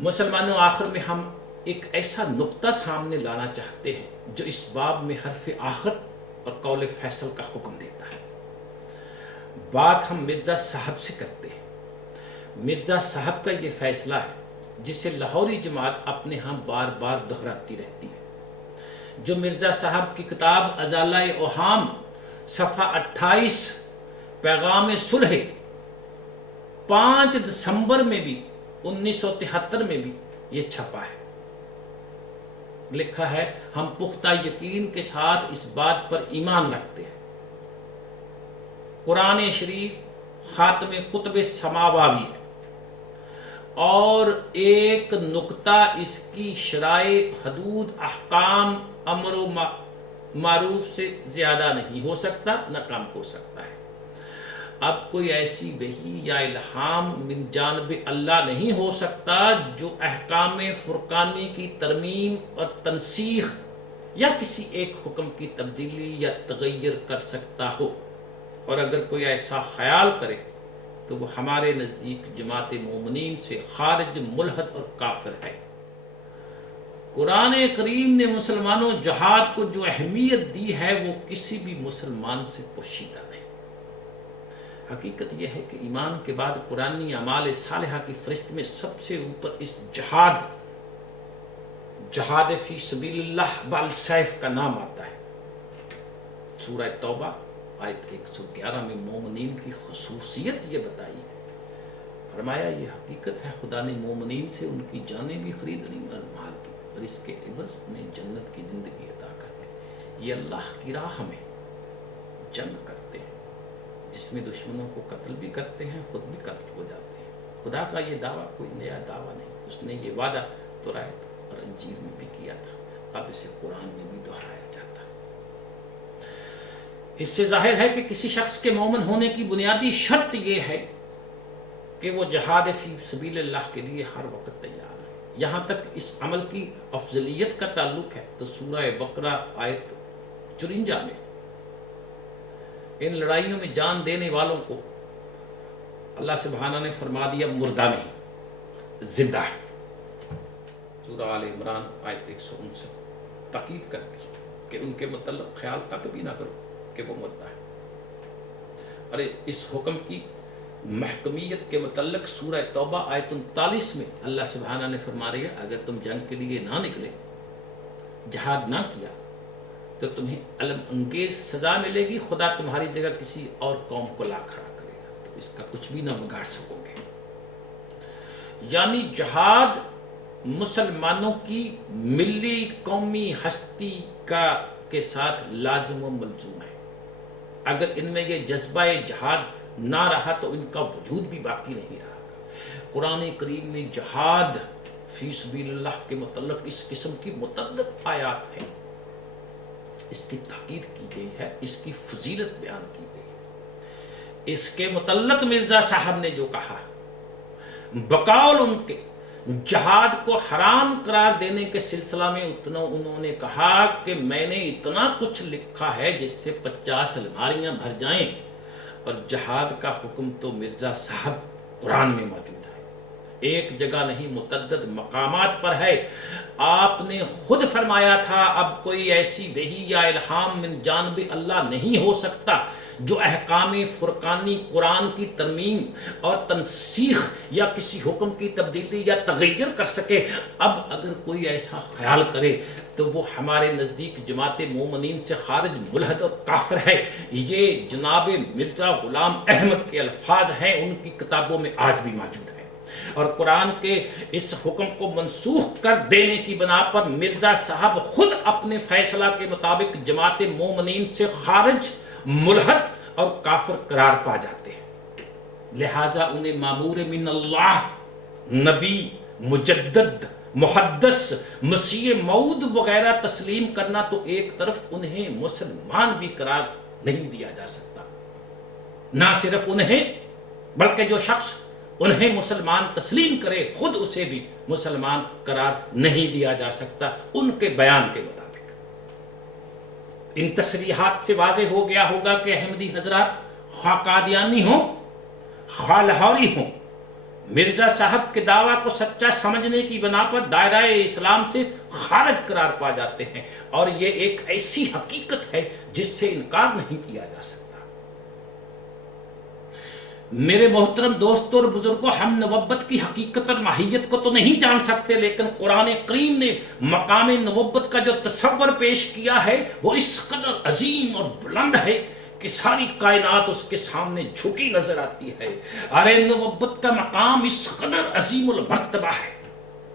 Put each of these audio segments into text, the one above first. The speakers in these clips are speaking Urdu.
مسلمانوں، آخر میں ہم ایک ایسا نقطہ سامنے لانا چاہتے ہیں جو اس باب میں حرف آخر اور قول فیصل کا حکم دیتا ہے۔ بات ہم مرزا صاحب سے کرتے ہیں۔ مرزا صاحب کا یہ فیصلہ ہے جسے لاہوری جماعت اپنے ہاں بار بار دہراتی رہتی ہے، جو مرزا صاحب کی کتاب ازالہ اوہام صفحہ 28 پیغام صلح 5 دسمبر میں بھی 1973 میں بھی یہ چھپا ہے۔ لکھا ہے، ہم پختہ یقین کے ساتھ اس بات پر ایمان رکھتے ہیں، قرآن شریف خاتم کتب سماواوی ہے اور ایک نقطہ اس کی شرائع، حدود، احکام، امر و معروف سے زیادہ نہیں ہو سکتا، نہ کم ہو سکتا ہے۔ اب کوئی ایسی وحی یا الہام من جانب اللہ نہیں ہو سکتا جو احکام فرقانی کی ترمیم اور تنسیخ یا کسی ایک حکم کی تبدیلی یا تغیر کر سکتا ہو، اور اگر کوئی ایسا خیال کرے تو وہ ہمارے نزدیک جماعت مومنین سے خارج، ملحد اور کافر ہے۔ قرآن کریم نے مسلمانوں جہاد کو جو اہمیت دی ہے وہ کسی بھی مسلمان سے پوشیدہ نہیں۔ حقیقت یہ ہے کہ ایمان کے بعد قرآنی اعمال صالحہ کی فہرست میں سب سے اوپر اس جہاد فی سبیل اللہ بالسیف کا نام آتا ہے۔ سورہ توبہ آیت 111 میں مومنین کی خصوصیت یہ بتائی ہے، فرمایا یہ حقیقت ہے خدا نے مومنین سے ان کی جانیں بھی خرید لی اور مال بھی، اور اس کے عوض انہیں جنت کی زندگی عطا کر دی۔ یہ اللہ کی راہ میں جنگ کرتے ہیں جس میں دشمنوں کو قتل بھی کرتے ہیں، خود بھی قتل ہو جاتے ہیں۔ خدا کا یہ دعویٰ کوئی نیا دعویٰ نہیں، اس نے یہ وعدہ تورات اور انجیل میں بھی کیا تھا، اب اسے قرآن میں بھی دہرایا جاتا ہے۔ اس سے ظاہر ہے کہ کسی شخص کے مومن ہونے کی بنیادی شرط یہ ہے کہ وہ جہاد فی سبیل اللہ کے لیے ہر وقت تیار ہے۔ یہاں تک اس عمل کی افضلیت کا تعلق ہے تو سورہ بقرہ آیت 54 میں ان لڑائیوں میں جان دینے والوں کو اللہ سبحانہ نے فرما دیا مردہ نہیں، زندہ ہے۔ سورہ آل عمران آیت 159 تاکید کر دی کہ ان کے متعلق خیال تک بھی نہ کرو کہ وہ مردہ ہے۔ اور اس حکم کی محکمیت کے متعلق سورہ توبہ آیت 39 میں اللہ سبحانہ نے فرما رہی ہے اگر تم جنگ کے لیے نہ نکلے، جہاد نہ کیا تو تمہیں علم انگیز سزا ملے گی، خدا تمہاری جگہ کسی اور قوم کو لا کھڑا کرے گا، تو اس کا کچھ بھی نہ بگاڑ سکو گے۔ یعنی جہاد مسلمانوں کی ملی قومی ہستی کے ساتھ لازم و ملزوم ہے۔ اگر ان میں یہ جذبہ جہاد نہ رہا تو ان کا وجود بھی باقی نہیں رہا گا۔ قرآن کریم میں جہاد فی سبیل اللہ کے متعلق اس قسم کی متعدد آیات ہیں، اس کی تاکید کی گئی ہے، اس کی فضیلت بیان کی گئی ہے۔ اس کے متعلق مرزا صاحب نے جو کہا، بقول ان کے جہاد کو حرام قرار دینے کے سلسلہ میں انہوں نے کہا کہ میں نے اتنا کچھ لکھا ہے جس سے 50 الماریاں بھر جائیں، اور جہاد کا حکم تو مرزا صاحب قرآن میں موجود ہے، ایک جگہ نہیں متعدد مقامات پر ہے۔ آپ نے خود فرمایا تھا اب کوئی ایسی وحی یا الہام من جانب اللہ نہیں ہو سکتا جو احکام فرقانی قرآن کی ترمیم اور تنسیخ یا کسی حکم کی تبدیلی یا تغیر کر سکے۔ اب اگر کوئی ایسا خیال کرے تو وہ ہمارے نزدیک جماعت مومنین سے خارج، ملحد اور کافر ہے۔ یہ جناب مرزا غلام احمد کے الفاظ ہیں، ان کی کتابوں میں آج بھی موجود ہیں، اور قرآن کے اس حکم کو منسوخ کر دینے کی بنا پر مرزا صاحب خود اپنے فیصلہ کے مطابق جماعت مومنین سے خارج، ملحد اور کافر قرار پا جاتے ہیں۔ لہٰذا انہیں مامور من اللہ، نبی، مجدد، محدث، مسیح موعود وغیرہ تسلیم کرنا تو ایک طرف، انہیں مسلمان بھی قرار نہیں دیا جا سکتا۔ نہ صرف انہیں بلکہ جو شخص انہیں مسلمان تسلیم کرے خود اسے بھی مسلمان قرار نہیں دیا جا سکتا ان کے بیان کے مطابق۔ ان تصریحات سے واضح ہو گیا ہوگا کہ احمدی حضرات خواہ قادیانی ہوں، خواہ لاہوری ہوں، مرزا صاحب کے دعویٰ کو سچا سمجھنے کی بنا پر دائرہ اسلام سے خارج قرار پا جاتے ہیں، اور یہ ایک ایسی حقیقت ہے جس سے انکار نہیں کیا جا سکتا۔ میرے محترم دوستوں اور بزرگوں، ہم نبوت کی حقیقت اور ماہیت کو تو نہیں جان سکتے، لیکن قرآن کریم نے مقام نبوت کا جو تصور پیش کیا ہے وہ اس قدر عظیم اور بلند ہے کہ ساری کائنات اس کے سامنے جھکی نظر آتی ہے۔ ارے نبوت کا مقام اس قدر عظیم المرتبہ ہے،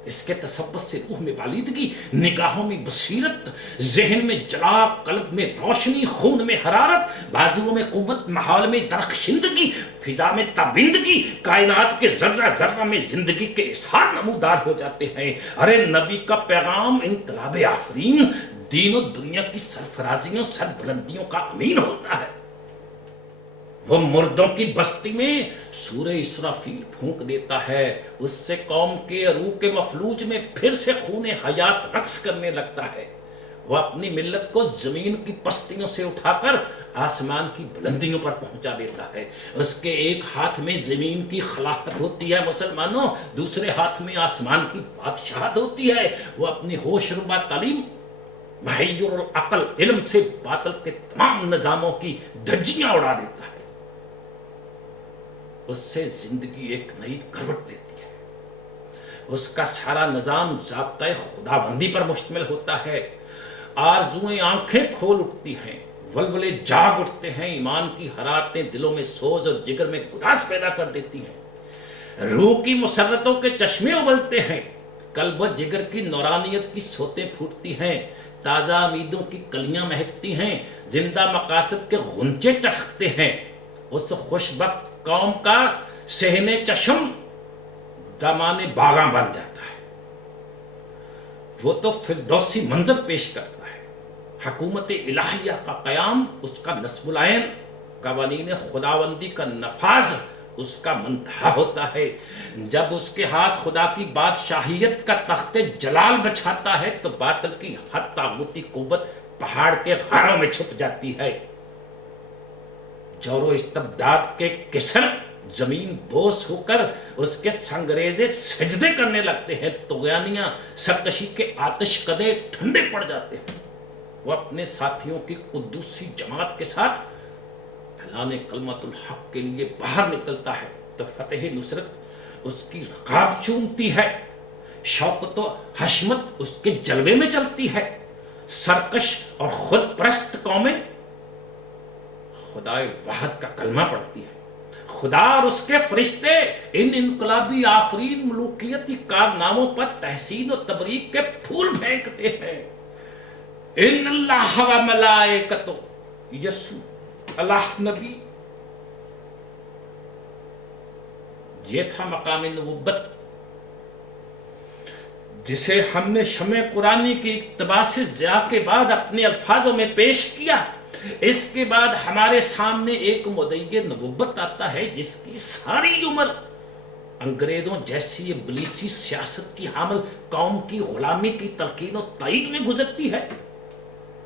اس کے تصور سے روح میں بالیدگی، نگاہوں میں بصیرت، ذہن میں جلا، قلب میں روشنی، خون میں حرارت، بازوؤں میں قوت، ماحول میں درخشندگی، فضا میں تابندگی، کائنات کے ذرہ ذرہ میں زندگی کے اظہار نمودار ہو جاتے ہیں۔ ارے نبی کا پیغام انقلاب آفرین، دین و دنیا کی سرفرازیوں، سر بلندیوں کا امین ہوتا ہے۔ وہ مردوں کی بستی میں سورہ اسرافیل پھونک دیتا ہے، اس سے قوم کے روح کے مفلوج میں پھر سے خون حیات رقص کرنے لگتا ہے۔ وہ اپنی ملت کو زمین کی پستیوں سے اٹھا کر آسمان کی بلندیوں پر پہنچا دیتا ہے۔ اس کے ایک ہاتھ میں زمین کی خلافت ہوتی ہے مسلمانوں، دوسرے ہاتھ میں آسمان کی بادشاہت ہوتی ہے۔ وہ اپنی ہوش ربا تعلیم، محیر العقل علم سے باطل کے تمام نظاموں کی دھجیاں اڑا دیتا ہے۔ اس سے زندگی ایک نئی کروٹ لیتی ہے۔ اس کا سارا نظام ضابطۂ خداوندی پر مشتمل ہوتا ہے۔ آرزوئیں آنکھیں کھول اٹھتی ہیں، ولولے جاگ اٹھتے ہیں، ایمان کی حرارتیں دلوں میں سوز اور جگر میں گداز پیدا کر دیتی ہیں، روح کی مسرتوں کے چشمے ابلتے ہیں، قلب و جگر کی نورانیت کی سوتیں پھوٹتی ہیں، تازہ امیدوں کی کلیاں مہکتی ہیں، زندہ مقاصد کے غنچے چٹکتے ہیں۔ اس خوش بخت قوم کا صحن چشم دامان باغاں بن جاتا ہے۔ وہ تو فردوسی منظر پیش کرتا ہے۔ حکومت الہیہ کا قیام اس کا نصب العین، قوانین خداوندی کا نفاذ اس کا منتہا ہوتا ہے۔ جب اس کے ہاتھ خدا کی بادشاہیت کا تخت جلال بچھاتا ہے تو باطل کی ہر طاغوتی قوت پہاڑ کے غاروں میں چھپ جاتی ہے۔ جور و استبداد کے کسر زمین بوس ہو کر اس کے سنگریزے سجدے کرنے لگتے ہیں، طغیانیاں سرکشی کے آتش کدے ٹھنڈے پڑ جاتے ہیں۔ وہ اپنے ساتھیوں کی قدوسی جماعت کے ساتھ اعلان کلمت الحق کے لیے باہر نکلتا ہے تو فتح نصرت اس کی رکاب چومتی ہے، شوکت و حشمت اس کے جلوے میں چلتی ہے۔ سرکش اور خود پرست قومیں خدائے واحد کا کلمہ پڑھتی ہے۔ خدا اور اس کے فرشتے ان انقلابی آفرین ملوکیتی کارناموں پر تحسین و تبریک کے پھول پھینکتے ہیں۔ ان اللہ و ملائکتہ یسو اللہ نبی، یہ تھا مقام نبوت جسے ہم نے شمع قرآنی کی اقتباس ضیاء کے بعد اپنے الفاظوں میں پیش کیا۔ اس کے بعد ہمارے سامنے ایک مدعی نبوت آتا ہے جس کی ساری عمر انگریزوں جیسی ابلیسی سیاست کی حامل قوم کی غلامی کی تلقین و تائید میں گزرتی ہے۔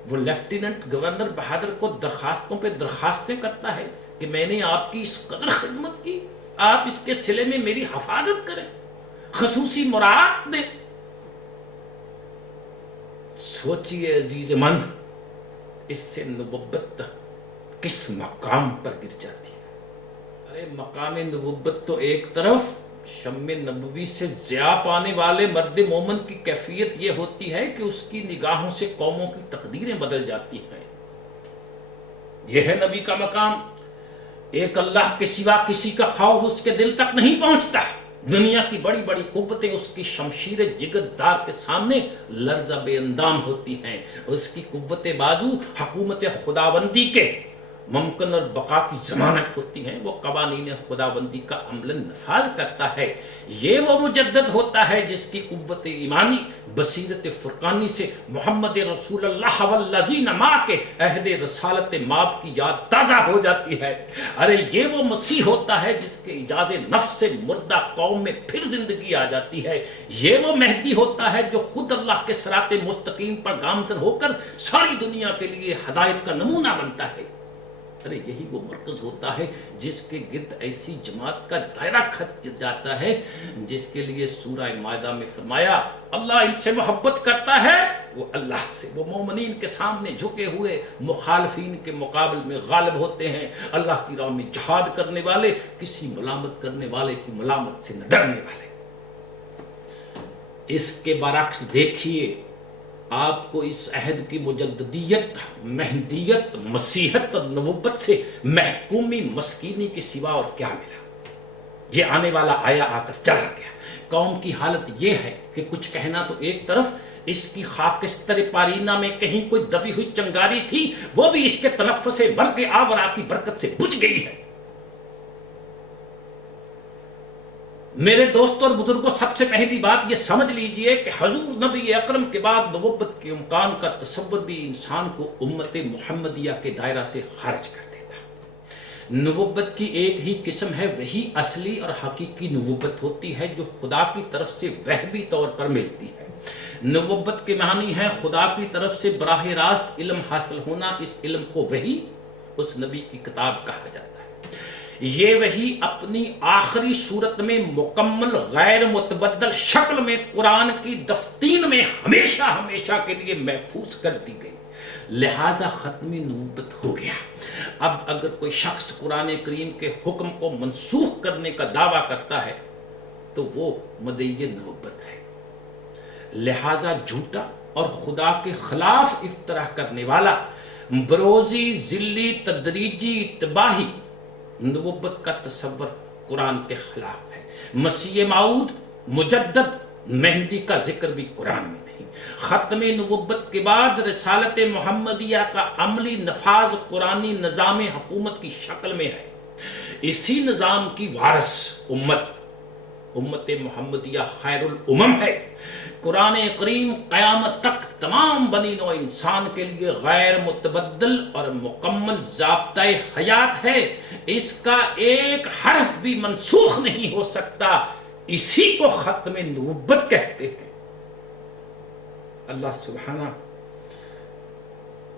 وہ لیفٹیننٹ گورنر بہادر کو درخواستوں پہ درخواستیں کرتا ہے کہ میں نے آپ کی اس قدر خدمت کی، آپ اس کے صلے میں میری حفاظت کریں، خصوصی مراعات دیں۔ سوچئے عزیز من، اس سے نبوت کس مقام پر گر جاتی ہے۔ ارے مقام نبوت تو ایک طرف، شمع نبوی سے ضیاء پانے والے مرد مومن کی کیفیت یہ ہوتی ہے کہ اس کی نگاہوں سے قوموں کی تقدیریں بدل جاتی ہیں۔ یہ ہے نبی کا مقام۔ ایک اللہ کے سوا کسی کا خوف اس کے دل تک نہیں پہنچتا۔ دنیا کی بڑی بڑی قوتیں اس کی شمشیر جگر دار کے سامنے لرزہ بے اندام ہوتی ہیں۔ اس کی قوت بازو حکومت خداوندی کے ممکن اور بقا کی ضمانت ہوتی ہیں۔ وہ قوانین خداوندی کا عمل نفاذ کرتا ہے۔ یہ وہ مجدد ہوتا ہے جس کی قوت ایمانی بصیرت فرقانی سے محمد رسول اللہ والذین معہ کے عہد رسالت ماب کی یاد تازہ ہو جاتی ہے۔ ارے یہ وہ مسیح ہوتا ہے جس کے اجاز نفس سے مردہ قوم میں پھر زندگی آ جاتی ہے۔ یہ وہ مہدی ہوتا ہے جو خود اللہ کے صراط مستقیم پر گامزن ہو کر ساری دنیا کے لیے ہدایت کا نمونہ بنتا ہے۔ ارے یہی وہ مرکز ہوتا ہے جس کے گرد ایسی جماعت کا دائرہ کھچ جاتا ہے جس کے لیے سورہ مائدہ میں فرمایا اللہ ان سے محبت کرتا ہے، وہ اللہ سے، وہ مومنین کے سامنے جھکے ہوئے مخالفین کے مقابل میں غالب ہوتے ہیں، اللہ کی راہ میں جہاد کرنے والے کسی ملامت کرنے والے کی ملامت سے نہ ڈرنے والے۔ اس کے برعکس دیکھیے آپ کو اس عہد کی مجددیت، مہدیت، مسیحت اور نبوت سے محکومی مسکینی کے سوا اور کیا ملا؟ یہ آنے والا آیا آ کر چلا گیا۔ قوم کی حالت یہ ہے کہ کچھ کہنا تو ایک طرف، اس کی خاکستر پارینہ میں کہیں کوئی دبی ہوئی چنگاری تھی، وہ بھی اس کے تنفس برق آورا کی برکت سے بجھ گئی ہے۔ میرے دوستوں اور بزرگوں، سب سے پہلی بات یہ سمجھ لیجئے کہ حضور نبی اکرم کے بعد نبوت کے امکان کا تصور بھی انسان کو امت محمدیہ کے دائرہ سے خارج کر دیتا۔ نبوت کی ایک ہی قسم ہے، وہی اصلی اور حقیقی نبوت ہوتی ہے جو خدا کی طرف سے وہبی طور پر ملتی ہے۔ نبوت کے معنی ہے خدا کی طرف سے براہ راست علم حاصل ہونا، اس علم کو وحی، اس نبی کی کتاب کہا جاتا ہے۔ یہ وحی اپنی آخری صورت میں مکمل غیر متبدل شکل میں قرآن کی دفتین میں ہمیشہ ہمیشہ کے لیے محفوظ کر دی گئی، لہذا ختم نبوت ہو گیا۔ اب اگر کوئی شخص قرآن کریم کے حکم کو منسوخ کرنے کا دعویٰ کرتا ہے تو وہ مدعی نبوت ہے، لہذا جھوٹا اور خدا کے خلاف افترا کرنے والا، بروزی، ذلی، تدریجی، اتباعی نبوت کا تصور قرآن کے خلاف ہے۔ مسیح موعود، مجدد، مہدی کا ذکر بھی قرآن میں نہیں۔ ختم نبوت کے بعد رسالت محمدیہ کا عملی نفاذ قرآنی نظام حکومت کی شکل میں ہے۔ اسی نظام کی وارث امت محمدیہ خیر الامم ہے۔ قرآن کریم قیامت تک تمام بنی نوع انسان کے لیے غیر متبدل اور مکمل ضابطۂ حیات ہے، اس کا ایک حرف بھی منسوخ نہیں ہو سکتا، اسی کو ختم نبوت کہتے ہیں۔ اللہ سبحانہ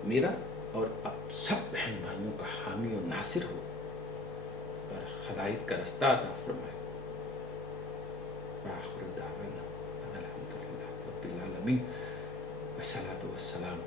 میرا اور اب سب بہن بھائیوں کا حامی و ناصر ہو اور ہدایت کا رستہ عطا فرمائے۔ وآخر دعوانا الحمدللہ رب العالمین، والصلاة والسلام